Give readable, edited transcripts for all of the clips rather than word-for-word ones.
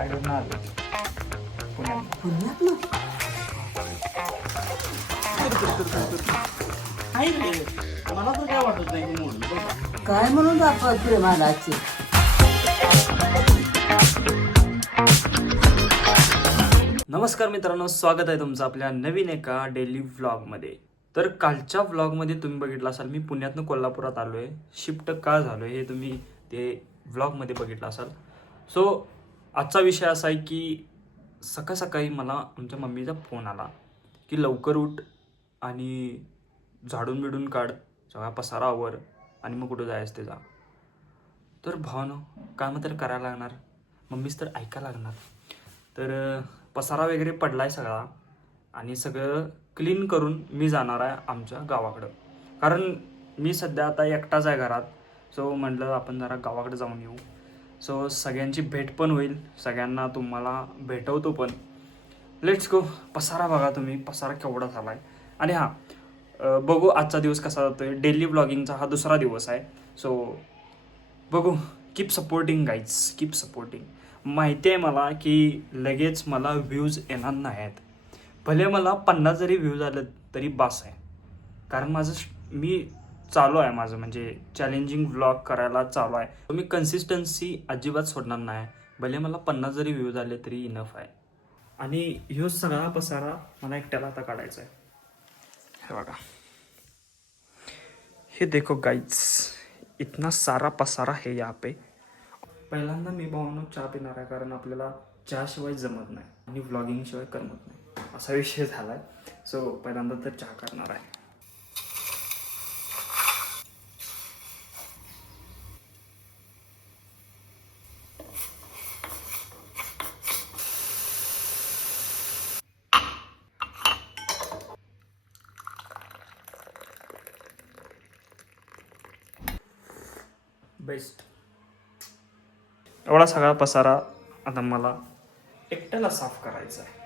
गाडीवरून आलो पुण्यात. पुण्यात ना आहे रे, मला तर काय वाटत नाही की मोडलं बरं का. काय म्हणून दाखवत प्रेमाला आजची. नमस्कार मित्रांनो, स्वागत आहे तुमचं आपल्या नवीन एका डेली व्लॉगमध्ये. तर कालच्या व्लॉगमध्ये तुम्ही बघितलं असाल, मी पुण्यातनं कोल्हापुरात आलो आहे. शिफ्ट का झालो आहे हे तुम्ही ते व्लॉगमध्ये बघितलं असाल. सो आजचा विषय असा आहे की सकाळ सकाळी मला आमच्या मम्मीचा फोन आला की लवकर उठ आणि झाडून बिडून काढ, सगळा पसारा आवर आणि मग कुठं जायचं ते जा. तर भावानं काम तर करायला लागणार, मम्मीच तर ऐकायला लागणार. तर पसारा वगैरे पडला आहे सगळा आणि सगळं क्लीन करून मी जाणार आहे आमच्या गावाकडं. कारण मी सध्या आता एकटाच आहे घरात. सो म्हटलं आपण जरा गावाकडे जाऊन येऊ. सो सगळ्यांची भेट पण होईल, सगळ्यांना तुम्हाला भेटवतो पण. Let's go. पसारा बघा तुम्ही, पसारा केवढा झाला आहे. आणि हां, बघू आजचा दिवस कसा जातो आहे. डेली व्लॉगिंगचा हा दुसरा दिवस आहे. सो बघू. Keep supporting guys, keep supporting. माहिती आहे मला की लगेच मला व्ह्यूज येणार नाही आहेत. भले मला 50 जरी व्ह्यूज आले तरी बास आहे. कारण मी चालू आहे माझं म्हणजे चॅलेंजिंग व्लॉग करायला चालू आहे. मी कन्सिस्टन्सी अजिबात सोडणार नाही. भले मला 50 जरी व्ह्यूज आले तरी इनफ आहे. आणि ह्यो सगळा पसारा मला एकट्याला आता काढायचा आहे. हे बघा, हे देखो गाइज, इतना सारा पसारा है यहाँ पे. पहिल्यांदा मी भावानं चहा पिणार आहे, कारण आपल्याला चहाशिवाय जमत नाही आणि व्लॉगिंग शिवाय करमत नाही, असा विषय झाला आहे. सो पहिल्यांदा तर चहा करणार आहे. बेस्ट. एवढा सगळा पसारा आता मला एकट्याला साफ करायचा आहे.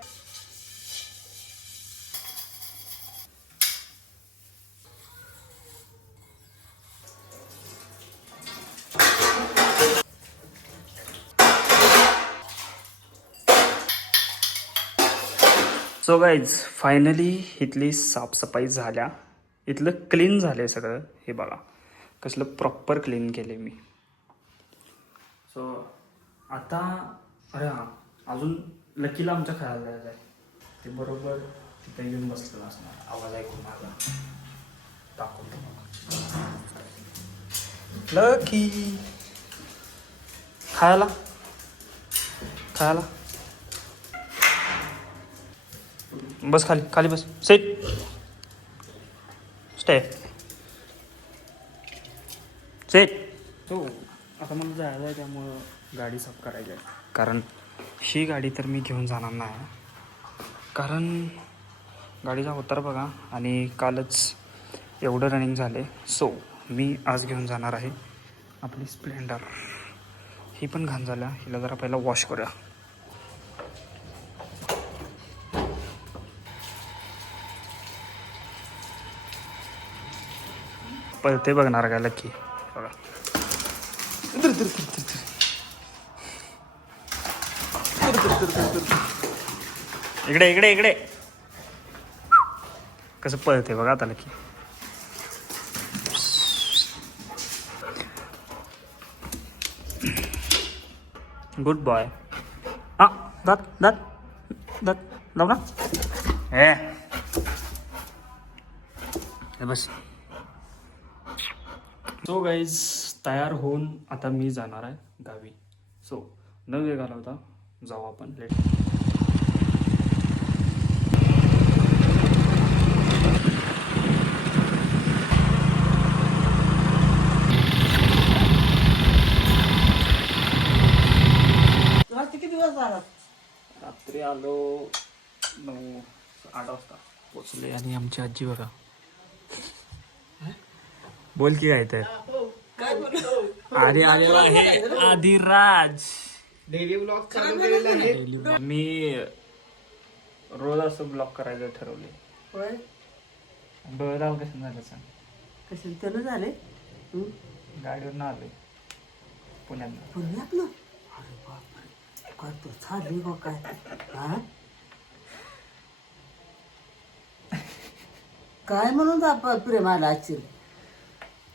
सो गाईज, फायनली इथली साफसफाई झाल्या, इथलं क्लीन झालंय सगळं. हे बघा कसलं प्रॉपर क्लीन केले मी. सो आता अरे हां, अजून लकीला आमच्या खेळायला जायचं आहे. ते बरोबर तिथे येऊन बसलेलं असणार, आवाज ऐकून माझा. दाखवतो लकी खायला खायला. बस खाली खाली बस. Set stay set. तो आता मला जायचं आहे, त्यामुळं गाडी साफ करायची आहे. कारण ही गाडी तर मी घेऊन जाणार नाही, कारण गाडीचा होतार बघा आणि कालच एवढं रनिंग झाले. सो मी आज घेऊन जाणार आहे आपली स्प्लेंडर. ही पण घाण झाल्या, हिला जरा पहिला वॉश करूया. ते बघणार का लकी बघा. इकडे इकडे इकडे कसं पळते बघा आता लकी. Good boy. हां, दात दात दात लाव ना. हे बस. सो गाईज, तयार होऊन आता मी जाणार आहे गावी. सो न वेळ घालवता जाऊ आपण. लेट. किती दिवस झाला? रात्री आलो 9-8 वाजता पोचले. आणि आमची आजी बघा. बोल की काय तर. अरे अरे आदिराज डेली ब्लॉग चालू केलेला आहे. मी रोज असं ब्लॉग करायचं ठरवले. होय, डोळ्याला कसं झालं सांग. कशाला त्यानं झाले? गाडीवरनं आलोय पुण्यात. पुण्यात ना? अरे बापरे. काय तू चालली का काय हा काय म्हणून प्रेमाला आजची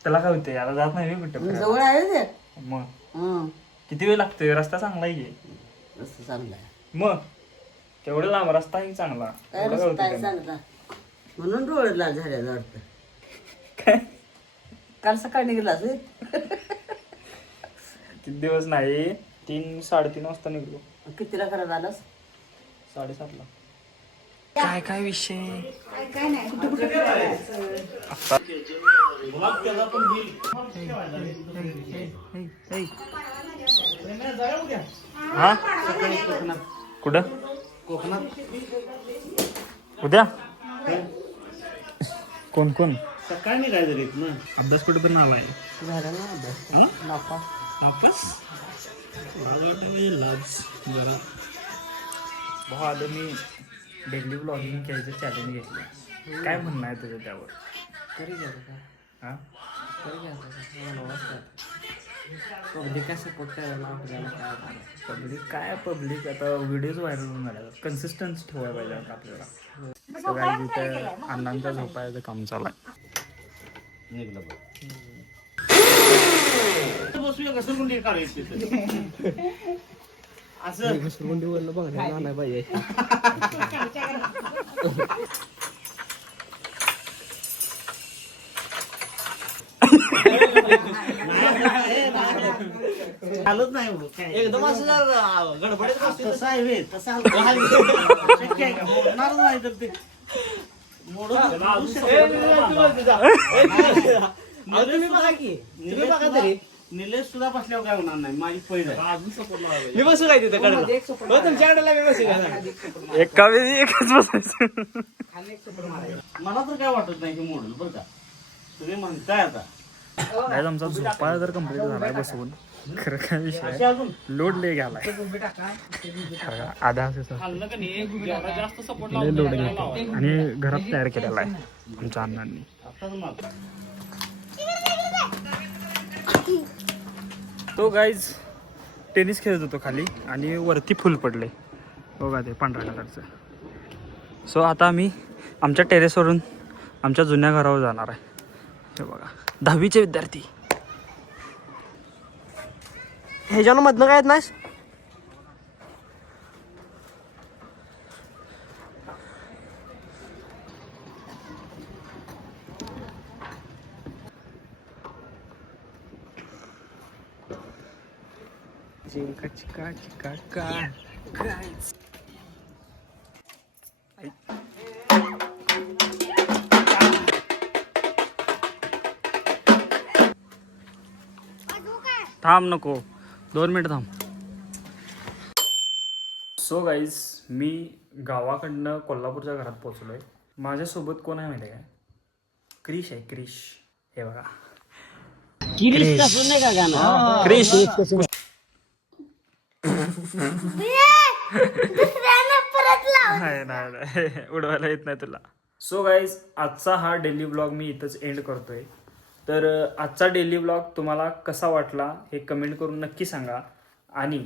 त्याला काय होते याला जात नाही कुठे फिरायला. जवळ आहे ते मग हं किती वेळ लागतोय रस्ता चांगला आहे की. रस्ता चांगला आहे मग तेवढं लांब रस्ताही चांगला. काय एवढं काय रस्ता आहे होतंय चांगला म्हणून डोळे लाल झाल्या वाटतं काय? काल सकाळी निघालास होय? किती दिवस नाही 3-3:30 वाजता निघलो. कितीला करायला आलास 7:30ला. काय काय विषय हा कुठं कोकणात उद्या कोण कोण सकाळी निघायचं रे ना अभ्यास कुठे पण आलाय झालं ना अभ्यास हा? नापा वापस जरा भाऊ आलं मी डेली ब्लॉगिंग घ्यायचं चॅलेंज घेतलं. काय म्हणणं आहे तुझं त्यावर? तरी घ्यायचं का हा तरी घ्यायचं का पब्लिक सपोर्ट करायला आपल्याला काय पब्लिक आता व्हिडिओज व्हायरल होऊन झाल्या. कन्सिस्टन्सी ठेवायला पाहिजे आता आपल्याला. सगळ्या तिथं अण्णांच्या झोपायचं काम चालू आहे. असं घसरगुंडी वरनं बघायला नाही पाहिजे चालत नाही एकदम असं गडबडीत तसं आहे तसं शक्य आहे का मोडणार नाही तर ते तुम्ही बघा की तुम्ही बघा तरी निलेश सुद्धा बसल्यावर काय होणार नाही माझी पहिलं अजून सपोर्ट मी बसू काय तिथं कडला तुमच्याकडला मी बसू एका वेळी एकच बसायचं. मला तर काय वाटत नाही की मोडल बरं का तुम्ही म्हणताय आता नाही आमचा झोपाळा जर कम्प्लीट झालाय बसवून खरं काय विषय लोड लय घ्यालाय आधा लोड घ्यायला आणि घरात तयार केलेला आहे आमच्या अण्णांनी. तो गाईज टेनिस खेळत होतो खाली आणि वरती फुल पडले बघा ते पांढऱ्या कलरचं. सो आता आम्ही आमच्या टेरेसवरून आमच्या जुन्या घरावर जाणार आहे. हे बघा 10वीचे विद्यार्थी. ह्याच्यानं मधनं काय येत नाहीस चिका चिका चिका काय थांब नको 2 मिनिट थांब. सो गाईज मी गावाकडनं कोल्हापूरच्या घरात पोचलोय. माझ्यासोबत कोण आहे माहिती आहे का? क्रिश आहे. क्रिश हे बघा क्रिश नाही उडवायला येत नाही तुला. सो गाईज आजचा हा डेली ब्लॉग मी इथंच एंड करतोय. तर आजचा डेली ब्लॉग तुम्हाला कसा वाटला हे कमेंट करून नक्की सांगा आणि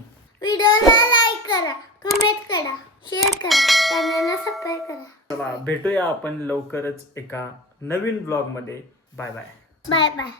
व्हिडिओला लाईक करा, कमेंट करा, शेअर करा, चॅनलला सबस्क्राईब करा. चला भेटूया आपण लवकरच एका नवीन ब्लॉग मध्ये. Bye bye. Bye bye.